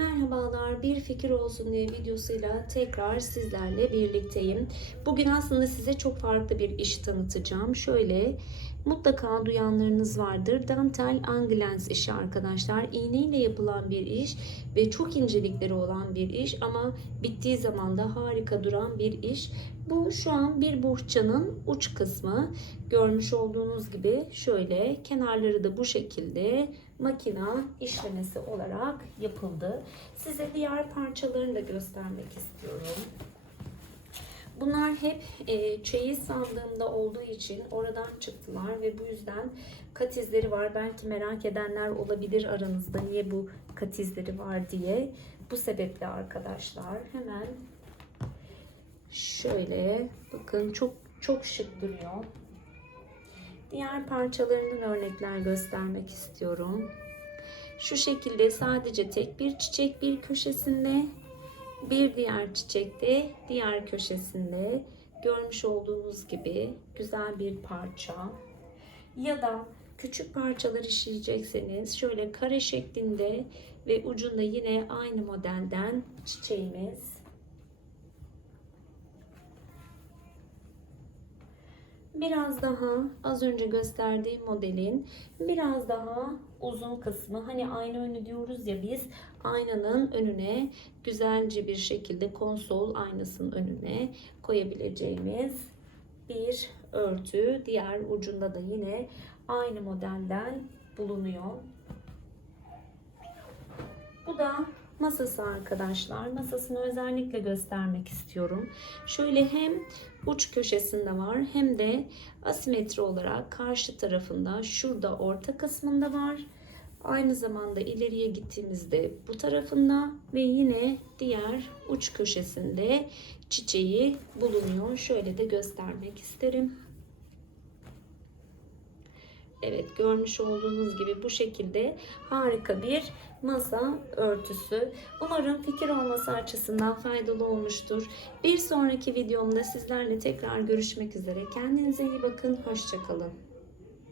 Merhabalar, bir fikir olsun diye videosuyla tekrar sizlerle birlikteyim. Bugün aslında size çok farklı bir iş tanıtacağım. Şöyle mutlaka duyanlarınız vardır. Dantel Anglens işi arkadaşlar. İğneyle yapılan bir iş ve çok incelikleri olan bir iş ama bittiği zaman da harika duran bir iş. Bu şu an bir bohçanın uç kısmı. Görmüş olduğunuz gibi şöyle kenarları da bu şekilde makina işlemesi olarak yapıldı. Size diğer parçalarını da göstermek istiyorum. Bunlar hep e, çeyiz sandığımda olduğu için oradan çıktılar ve bu yüzden kat izleri var. Belki merak edenler olabilir aranızda niye bu kat izleri var diye. Bu sebeple arkadaşlar hemen şöyle bakın çok çok şık duruyor. Diğer parçalarından örnekler göstermek istiyorum. Şu şekilde sadece tek bir çiçek bir köşesinde, bir diğer çiçek de diğer köşesinde görmüş olduğunuz gibi güzel bir parça. Ya da küçük parçalar işleyecekseniz şöyle kare şeklinde ve ucunda yine aynı modelden çiçeğimiz biraz daha az önce gösterdiğim modelin biraz daha uzun kısmı hani ayna önü diyoruz ya biz aynanın önüne güzelce bir şekilde konsol aynasının önüne koyabileceğimiz bir örtü diğer ucunda da yine aynı modelden bulunuyor. Bu da masası arkadaşlar. Masasını özellikle göstermek istiyorum. Şöyle hem uç köşesinde var hem de asimetri olarak karşı tarafında şurada orta kısmında var. Aynı zamanda ileriye gittiğimizde bu tarafında ve yine diğer uç köşesinde çiçeği bulunuyor. Şöyle de göstermek isterim. Evet görmüş olduğunuz gibi bu şekilde harika bir masa örtüsü. Umarım fikir olması açısından faydalı olmuştur. Bir sonraki videomda sizlerle tekrar görüşmek üzere. Kendinize iyi bakın. Hoşçakalın.